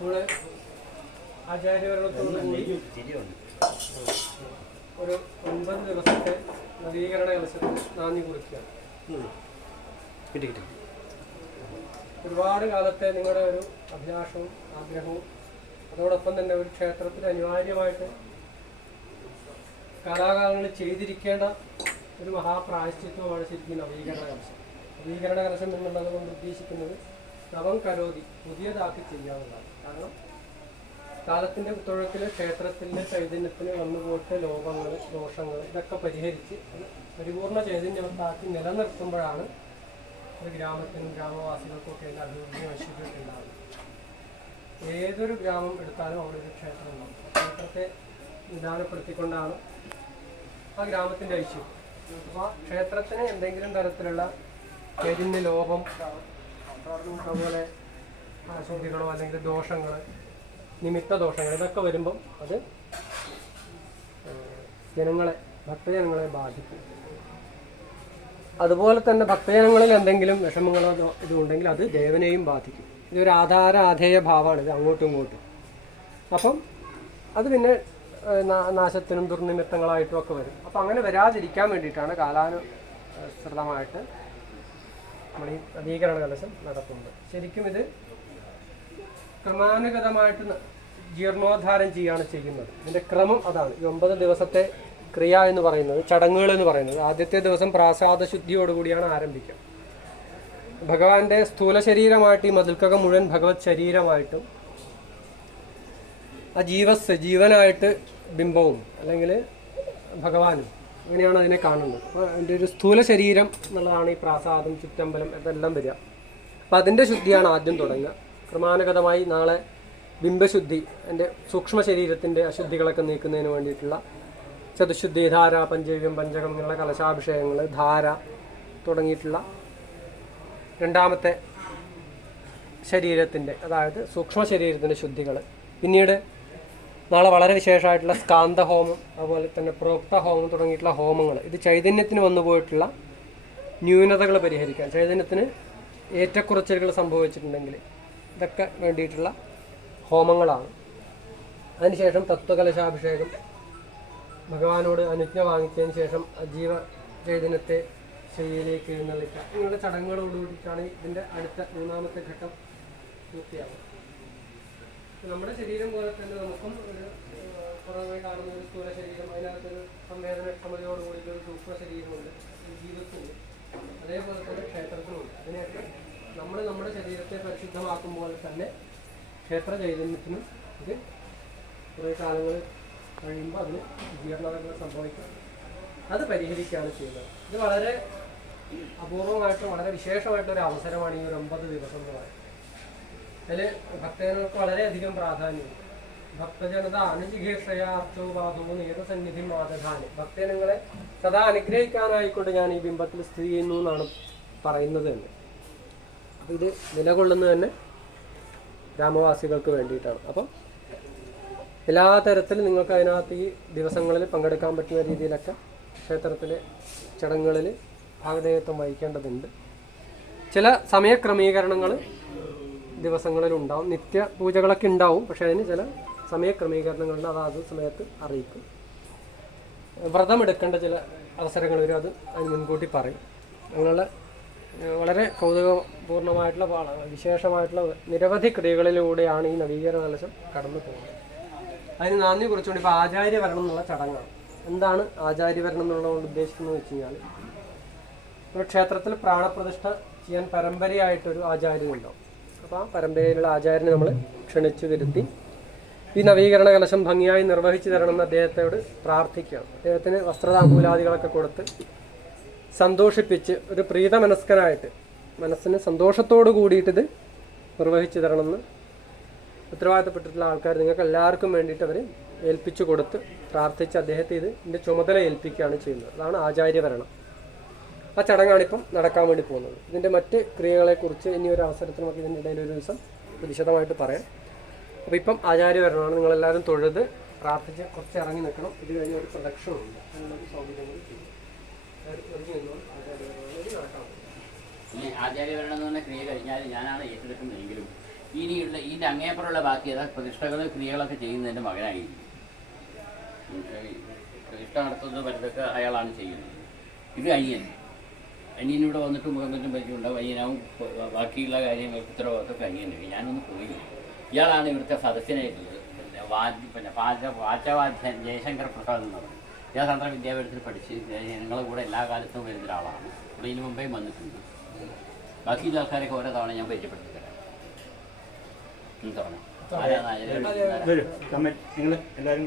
നമ്മള് ആചാര്യവരണത്തോടുകൂടി ഒരു 9 ദിവസത്തെ നവീകരണ കലശത്തിന് നാന്ദി കുറിക്കുകയാണ്. ഒരുപാട് കാലത്തെ നിങ്ങളുടെ ഒരു അഭിലാഷവും ആഗ്രഹവും അതോടൊപ്പം തന്നെ ഒരു ക്ഷേത്രത്തിൽ അനിവാര്യമായിട്ട് കാലാകാലങ്ങളിൽ ചെയ്തിരിക്കേണ്ട ഒരു മഹാപ്രായശ്ചിത്വമാണ് ശരിക്കും നവീകരണ കലശം. നവീകരണ കലശം എന്നുള്ളത് കൊണ്ട് ഉദ്ദേശിക്കുന്നത് നവം കരോതി, പുതിയതാക്കി ചെയ്യാവുന്നതാണ്. കാരണം കാലത്തിൻ്റെ കുത്തൊഴുക്കിൽ ക്ഷേത്രത്തിൻ്റെ ചൈതന്യത്തിന് വന്നുപോയിട്ട് ലോപങ്ങൾ, ദോഷങ്ങൾ ഇതൊക്കെ പരിഹരിച്ച് അത് പരിപൂർണ ചൈതന്യവത്താക്കി നിലനിർത്തുമ്പോഴാണ് ഒരു ഗ്രാമത്തിനും ഗ്രാമവാസികൾക്കൊക്കെ അതിൻ്റെ അഭിവൃദ്ധി ഐശ്വര്യമൊക്കെ ഉണ്ടാകുന്നത്. ഏതൊരു ഗ്രാമം എടുത്താലും അവിടെ ഒരു ക്ഷേത്രം ഉണ്ടാകും. ക്ഷേത്രത്തെ നിദാനപ്പെടുത്തിക്കൊണ്ടാണ് ആ ഗ്രാമത്തിൻ്റെ ഐശ്വര്യം. അപ്പോൾ ആ ക്ഷേത്രത്തിന് എന്തെങ്കിലും തരത്തിലുള്ള ചൈതന്യ ലോപം, അതുപോലെ അശുദ്ധികളോ അല്ലെങ്കിൽ ദോഷങ്ങൾ, നിമിത്ത ദോഷങ്ങൾ ഇതൊക്കെ വരുമ്പം അത് ഭക്തജനങ്ങളെ ബാധിക്കും. അതുപോലെ തന്നെ ഭക്തജനങ്ങളിൽ എന്തെങ്കിലും വിഷമങ്ങളോ ഇതുണ്ടെങ്കിൽ അത് ദേവനെയും ബാധിക്കും. ഇതൊരു ആധാരേയ ഭാവമാണ്, ഇത് അങ്ങോട്ടും ഇങ്ങോട്ടും. അപ്പം അത് പിന്നെ നാശത്തിനും ദുർനിമിത്തങ്ങളായിട്ടും ഒക്കെ വരും. അപ്പം അങ്ങനെ വരാതിരിക്കാൻ വേണ്ടിയിട്ടാണ് കാലാനുസൃതമായിട്ട് നമ്മൾ ഈ നവീകരണ കലശം നടത്തുന്നത്. ശരിക്കും ഇത് ക്രമാനുഗതമായിട്ട് ജീർണോദ്ധാരം ചെയ്യുകയാണ് ചെയ്യുന്നത്. ഇതിൻ്റെ ക്രമം അതാണ്. ഈ 9 ദിവസത്തെ ക്രിയ എന്ന് പറയുന്നത്, ചടങ്ങുകൾ എന്ന് പറയുന്നത്, ആദ്യത്തെ ദിവസം പ്രാസാദ ശുദ്ധിയോടുകൂടിയാണ് ആരംഭിക്കുക. ഭഗവാന്റെ സ്ഥൂല ശരീരമായിട്ട് ഈ മതിൽക്കകം മുഴുവൻ ഭഗവത് ശരീരമായിട്ടും ആ ജീവനായിട്ട് ബിംബവും അല്ലെങ്കിൽ ഭഗവാനും അങ്ങനെയാണ് അതിനെ കാണുന്നത്. അപ്പോൾ അതിൻ്റെ ഒരു സ്ഥൂല ശരീരം എന്നുള്ളതാണ് ഈ പ്രാസാദം, ചുറ്റമ്പലം ഇതെല്ലാം വരിക. അപ്പം അതിൻ്റെ ശുദ്ധിയാണ് ആദ്യം തുടങ്ങുക. ക്രമാനുഗതമായി നാളെ ബിംബശുദ്ധി, എൻ്റെ സൂക്ഷ്മ ശരീരത്തിൻ്റെ അശുദ്ധികളൊക്കെ നീക്കുന്നതിന് വേണ്ടിയിട്ടുള്ള ചതുശുദ്ധി, ധാര, പഞ്ചഗവ്യം, പഞ്ചകം ഇങ്ങനെയുള്ള കലശാഭിഷേകങ്ങൾ, ധാര തുടങ്ങിയിട്ടുള്ള രണ്ടാമത്തെ ശരീരത്തിൻ്റെ, അതായത് സൂക്ഷ്മ ശരീരത്തിൻ്റെ ശുദ്ധികൾ. പിന്നീട് നാളെ വളരെ വിശേഷമായിട്ടുള്ള സ്കാന്തഹോമം, അതുപോലെ തന്നെ പ്രോക്തഹോമം തുടങ്ങിയിട്ടുള്ള ഹോമങ്ങൾ. ഇത് ചൈതന്യത്തിന് വന്നുപോയിട്ടുള്ള ന്യൂനതകൾ പരിഹരിക്കാൻ, ചൈതന്യത്തിന് ഏറ്റക്കുറച്ചിലുകൾ സംഭവിച്ചിട്ടുണ്ടെങ്കിൽ ഇതൊക്കെ വേണ്ടിയിട്ടുള്ള ഹോമങ്ങളാണ്. അതിനുശേഷം തത്വകലശാഭിഷേകം, ഭഗവാനോട് അനുജ്ഞ വാങ്ങിച്ചതിന് ശേഷം അജീവ ചൈതന്യത്തെ ശൈലിയിലേക്ക് എഴുന്നള്ളിക്കുക. ഇങ്ങനെയുള്ള ചടങ്ങുകളോടുകൂടിയിട്ടാണ് ഇതിൻ്റെ അടുത്ത 3ാമത്തെ ഘട്ടം പൂർത്തിയാവുക. നമ്മുടെ ശരീരം പോലെ തന്നെ നമുക്കും ഒരു പുറമെ കാണുന്ന ഒരു സ്ഥൂല ശരീരം, അതിനകത്തൊരു സംവേദനക്ഷമതയോടുകൂടി ഒരു സൂക്ഷ്മ ശരീരമുണ്ട്, ജീവിതത്തിനുണ്ട്. അതേപോലെ തന്നെ ക്ഷേത്രത്തിനുണ്ട്. അതിനെയൊക്കെ നമ്മുടെ ശരീരത്തെ പരിശുദ്ധമാക്കും പോലെ തന്നെ ക്ഷേത്ര ചൈതന്യത്തിനും ഇത് കുറേ കാലങ്ങൾ കഴിയുമ്പോൾ അതിന് ജീർണതകൾ സംഭവിക്കും. അത് പരിഹരിക്കുകയാണ് ചെയ്യുന്നത്. ഇത് വളരെ അപൂർവമായിട്ടും വളരെ വിശേഷമായിട്ടൊരു അവസരമാണ് ഈ ഒരു 9 ദിവസം എന്ന് പറയുന്നത്. അതിൽ ഭക്തജനങ്ങൾക്ക് വളരെയധികം പ്രാധാന്യമുണ്ട്. ഭക്തജനത അനുജിഘേഷയാർച്ചോപാധവും നേതസന്നിധി മാതധാനി. ഭക്തജനങ്ങളെ സദാ അനുഗ്രഹിക്കാനായിക്കൊണ്ട് ഞാൻ ഈ ബിംബത്തിൽ സ്ഥിതി ചെയ്യുന്നു എന്നാണ് പറയുന്നത് തന്നെ. അപ്പം ഇത് നിലകൊള്ളുന്നത് തന്നെ ഗ്രാമവാസികൾക്ക് വേണ്ടിയിട്ടാണ്. അപ്പം എല്ലാ തരത്തിലും നിങ്ങൾക്ക് അതിനകത്ത് ഈ ദിവസങ്ങളിൽ പങ്കെടുക്കാൻ പറ്റുന്ന രീതിയിലൊക്കെ ക്ഷേത്രത്തിലെ ചടങ്ങുകളിൽ ഭാഗധേയത്വം വഹിക്കേണ്ടതുണ്ട്. ചില സമയക്രമീകരണങ്ങൾ ദിവസങ്ങളിലുണ്ടാവും, നിത്യ പൂജകളൊക്കെ ഉണ്ടാവും. പക്ഷേ അതിന് ചില സമയക്രമീകരണങ്ങളിൽ അതാത് സമയത്ത് അറിയിക്കും. വ്രതമെടുക്കേണ്ട ചില അവസരങ്ങൾ വരും, അത് അതിന് മുൻകൂട്ടി പറയും. അങ്ങനെയുള്ള വളരെ കൗതുകപൂർണമായിട്ടുള്ള വിശേഷമായിട്ടുള്ള നിരവധി ക്രിയകളിലൂടെയാണ് ഈ നവീകരണ കലശം കടന്നു പോകുന്നത്. അതിന് നാന്ദി കുറിച്ചുകൊണ്ട് ഇപ്പോൾ ആചാര്യവരണം എന്നുള്ള ചടങ്ങാണ്. എന്താണ് ആചാര്യവരണം എന്നുള്ളതുകൊണ്ട് ഉദ്ദേശിക്കുന്നത് വെച്ച് കഴിഞ്ഞാൽ, ഒരു ക്ഷേത്രത്തിൽ പ്രാണപ്രതിഷ്ഠ ചെയ്യാൻ പരമ്പരയായിട്ടൊരു ആചാര്യനുണ്ടാവും. അപ്പോൾ ആ പരമ്പരയിലുള്ള ആചാര്യനെ നമ്മൾ ക്ഷണിച്ചു വരുത്തി ഈ നവീകരണ കലശം ഭംഗിയായി നിർവഹിച്ചു തരണമെന്ന് അദ്ദേഹത്തോട് പ്രാർത്ഥിക്കുകയാണ്. അദ്ദേഹത്തിന് വസ്ത്രതാമ്പൂലാദികളൊക്കെ കൊടുത്ത് സന്തോഷിപ്പിച്ച് ഒരു പ്രീതമനസ്കനായിട്ട് മനസ്സിന് സന്തോഷത്തോടു കൂടിയിട്ടിത് നിർവഹിച്ചു തരണമെന്ന് ഉത്തരവാദിത്തപ്പെട്ടിട്ടുള്ള ആൾക്കാർ നിങ്ങൾക്ക് എല്ലാവർക്കും വേണ്ടിയിട്ട് അവർ ഏൽപ്പിച്ചു കൊടുത്ത് പ്രാർത്ഥിച്ച് അദ്ദേഹത്തെ ഇതിൻ്റെ ചുമതല ഏൽപ്പിക്കുകയാണ് ചെയ്യുന്നത്. അതാണ് ആചാര്യവരണം. ആ ചടങ്ങാണിപ്പം നടക്കാൻ വേണ്ടി പോകുന്നത്. ഇതിൻ്റെ മറ്റ് ക്രിയകളെക്കുറിച്ച് ഇനി ഒരു അവസരത്തിൽ നമുക്ക് ഇതിൻ്റെ ഇടയിൽ ഒരു ദിവസം വിശദമായിട്ട് പറയാം. അപ്പോൾ ഇപ്പം ആചാര്യവരണമാണ്. നിങ്ങളെല്ലാവരും തൊഴുത് പ്രാർത്ഥിച്ച് കുറച്ച് ഇറങ്ങി നിൽക്കണം. ഇത് കഴിഞ്ഞ ഒരു പ്രദക്ഷിണമുണ്ട്, അതിനുള്ള സൗകര്യങ്ങൾ ചെയ്യും. ആചാര്യവരണം എന്ന് പറഞ്ഞ ക്രിയ കഴിഞ്ഞാൽ ഞാനാണ് ഏറ്റെടുക്കുന്നതെങ്കിലും ഇതിൻ്റെ അങ്ങേപ്പുറമുള്ള ബാക്കി പ്രതിഷ്ഠകൾ ക്രിയകളൊക്കെ ചെയ്യുന്നതിൻ്റെ മകനായിരിക്കും. പ്രതിഷ്ഠ നടത്തുന്നത് പലതൊക്കെ അയാളാണ് ചെയ്യുന്നത്. ഇത് അനിയനിവിടെ വന്നിട്ട് മുഖം കൊണ്ടും പരിചയമുണ്ടാവും. അനിയനാവും ബാക്കിയുള്ള കാര്യങ്ങൾക്ക് ഉത്തരവാദിത്തമൊക്കെ അനിയനുണ്ട്. ഞാനൊന്നും പോയില്ല. ഇയാളാണ് ഇവിടുത്തെ സദസ്യനായിട്ടുള്ളത്. പിന്നെ വാചവാധ്യൻ ജയശങ്കർ പ്രസാദ് എന്ന് പറഞ്ഞു. വിദ്യാസാന്ദ്ര വിദ്യാപീഠത്തിൽ പഠിച്ച് ഞങ്ങളുടെ കൂടെ എല്ലാ കാലത്തും വരുന്ന ഒരാളാണ്. ഇവിടെ ഇതിന് മുമ്പേ വന്നിട്ടുണ്ട്. ബാക്കിയുള്ള ആൾക്കാരൊക്കെ ഓരോ തവണ ഞാൻ പരിചയപ്പെടുത്തി തരാം. വരും. നിങ്ങൾ എല്ലാവരും